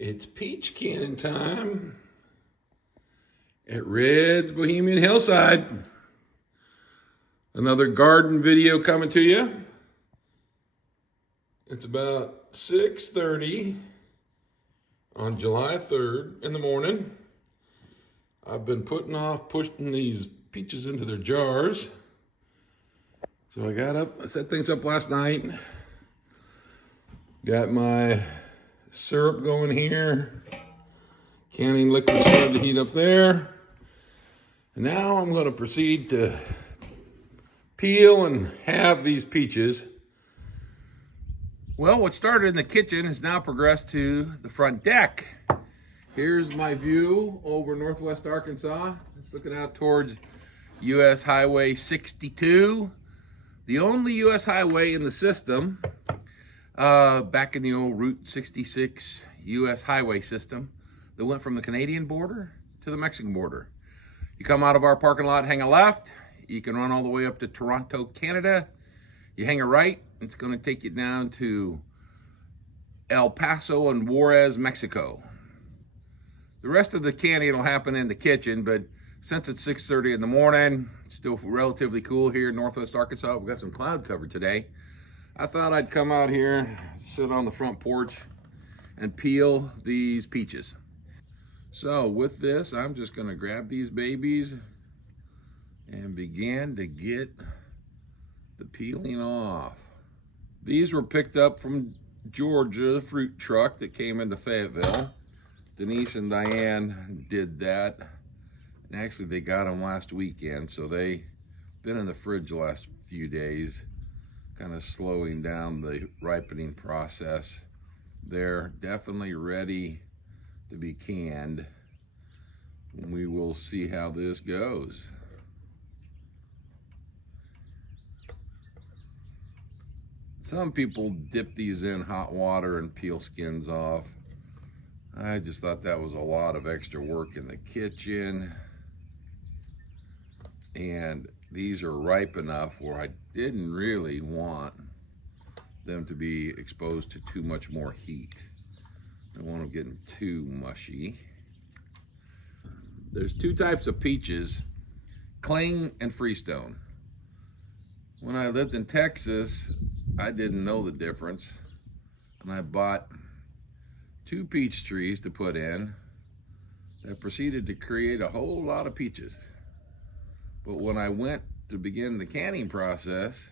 It's peach canning time at Red's Bohemian Hillside. Another garden video coming to you. It's about 6:30 on July 3rd in the morning. I've been pushing these peaches into their jars. So I got up, I set things up last night. Got my syrup going here. Canning liquid started to heat up there. And now I'm going to proceed to peel and halve these peaches. Well, what started in the kitchen has now progressed to the front deck. Here's my view over northwest Arkansas. It's looking out towards US Highway 62. The only US highway in the system, back in the old Route 66 US highway system that went from the Canadian border to the Mexican border. You come out of our parking lot, hang a left, you can run all the way up to Toronto, Canada. You hang a right, it's going to take you down to El Paso and Juarez, Mexico. The rest of the canning will happen in the kitchen, but since it's 6:30 in the morning, it's still relatively cool here in northwest Arkansas. We've got some cloud cover today. I thought I'd come out here, sit on the front porch, and peel these peaches. So with this, I'm just going to grab these babies and begin to get the peeling off. These were picked up from Georgia, fruit truck that came into Fayetteville. Denise and Diane did that. And actually they got them last weekend, so they've been in the fridge the last few days, kind of slowing down the ripening process. They're definitely ready to be canned. We will see how this goes. Some people dip these in hot water and peel skins off. I just thought that was a lot of extra work in the kitchen. And these are ripe enough where I didn't really want them to be exposed to too much more heat. I don't want them getting too mushy. There's two types of peaches, cling and freestone. When I lived in Texas, I didn't know the difference. And I bought 2 peach trees to put in that proceeded to create a whole lot of peaches. But when I went to begin the canning process,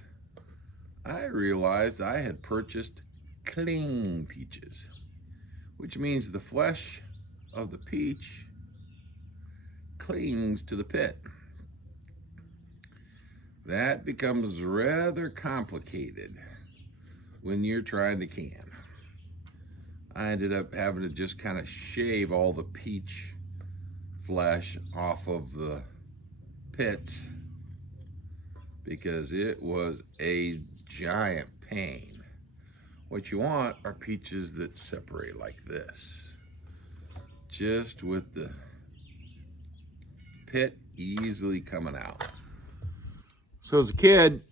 I realized I had purchased cling peaches, which means the flesh of the peach clings to the pit. That becomes rather complicated when you're trying to can. I ended up having to just kind of shave all the peach flesh off of the pits because it was a giant pain. What you want are peaches that separate like this, just with the pit easily coming out. So as a kid,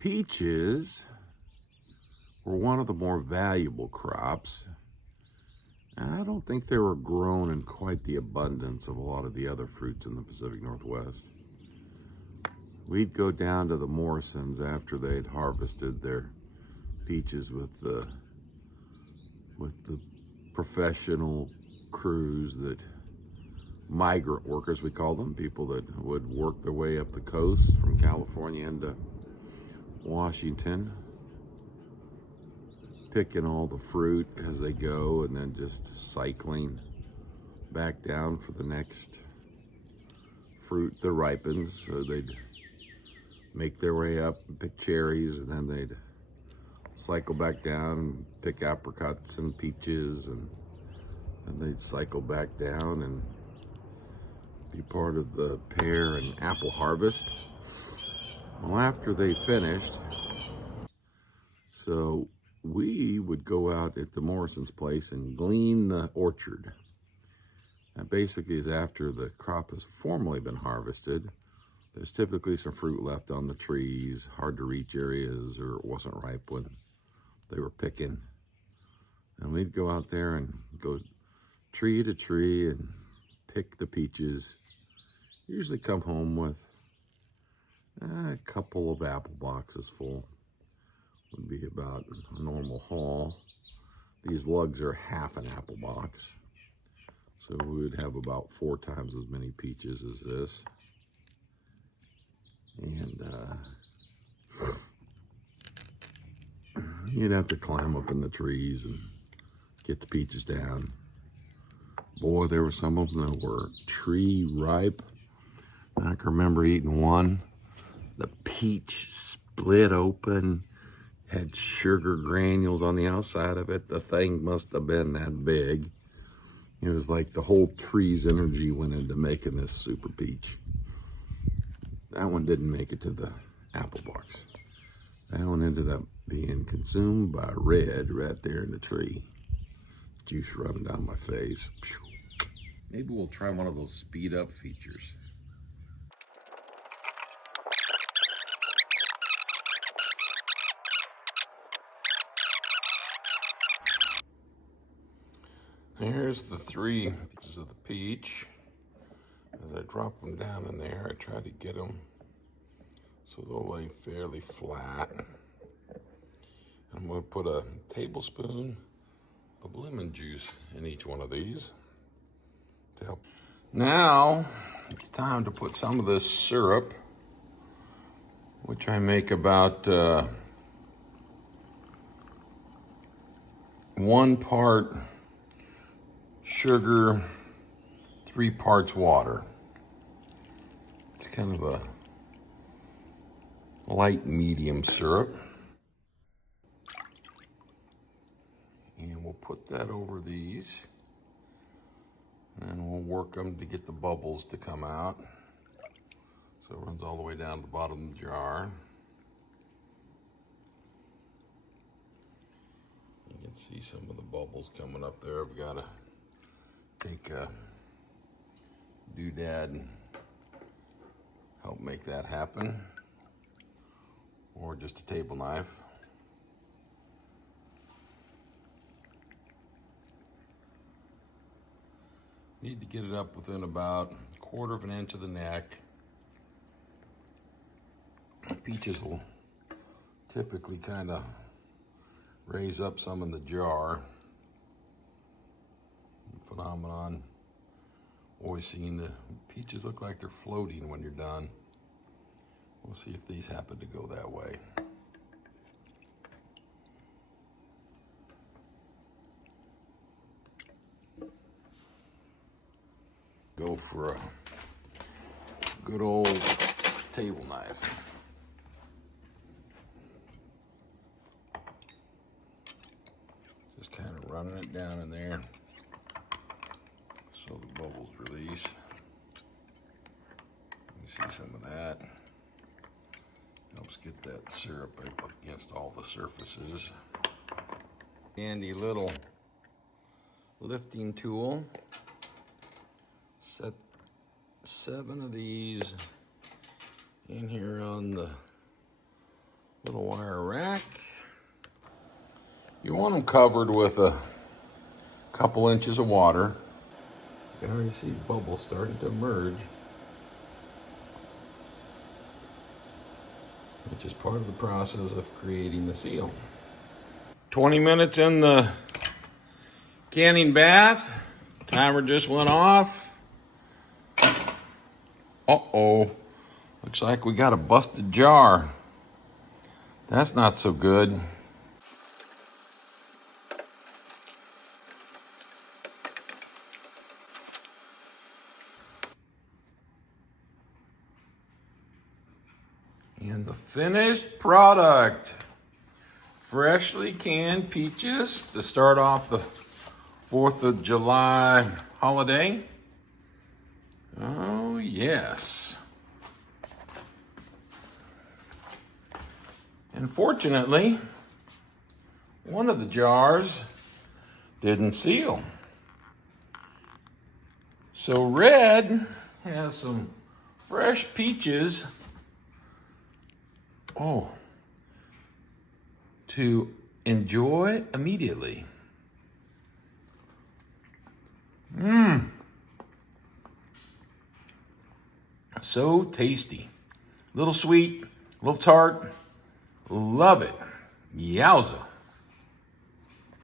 peaches were one of the more valuable crops. I don't think they were grown in quite the abundance of a lot of the other fruits in the Pacific Northwest. We'd go down to the Morrisons after they'd harvested their peaches with the professional crews, that migrant workers we call them, people that would work their way up the coast from California into Washington, picking all the fruit as they go and then just cycling back down for the next fruit that ripens. So they'd make their way up and pick cherries, and then they'd cycle back down and pick apricots and peaches, and then they'd cycle back down and be part of the pear and apple harvest. Well, after they finished, so we would go out at the Morrison's place and glean the orchard. That basically is after the crop has formally been harvested. There's typically some fruit left on the trees, hard to reach areas, or it wasn't ripe when they were picking. And we'd go out there and go tree to tree and pick the peaches. Usually come home with a couple of apple boxes full. Would be about a normal haul. These lugs are half an apple box. So we would have about 4 times as many peaches as this. And you'd have to climb up in the trees and get the peaches down. Boy, there were some of them that were tree ripe. I can remember eating one. The peach split open, had sugar granules on the outside of it. The thing must have been that big. It was like the whole tree's energy went into making this super peach. That one didn't make it to the apple box. That one ended up being consumed by red right there in the tree. Juice running down my face. Maybe we'll try one of those speed up features. Here's the 3 pieces of the peach. As I drop them down in there, I try to get them so they'll lay fairly flat. I'm going to put a tablespoon of lemon juice in each one of these to help. Now it's time to put some of this syrup, which I make about 1 part sugar, 3 parts water. It's kind of a light medium syrup. And we'll put that over these. And we'll work them to get the bubbles to come out. So it runs all the way down to the bottom of the jar. You can see some of the bubbles coming up there. I've got to take a doodad and help make that happen, or just a table knife. Need to get it up within about 1/4 of an inch of the neck. Peaches will typically kind of raise up some in the jar. Phenomenon. Always seeing the peaches look like they're floating when you're done. We'll see if these happen to go that way. Go for a good old table knife. Just kind of running it down in there so the bubbles release. You see some of that. Helps get that syrup up against all the surfaces. Handy little lifting tool. Set 7 of these in here on the little wire rack. You want them covered with a couple inches of water. You can already see bubbles starting to emerge, which is part of the process of creating the seal. 20 minutes in the canning bath. Timer just went off. Uh-oh. Looks like we got a busted jar. That's not so good. And the finished product. Freshly canned peaches to start off the 4th of July holiday. Oh, yes. Unfortunately, one of the jars didn't seal. So Red has some fresh peaches. Oh, to enjoy immediately. So tasty. A little sweet, a little tart. Love it. Yowza.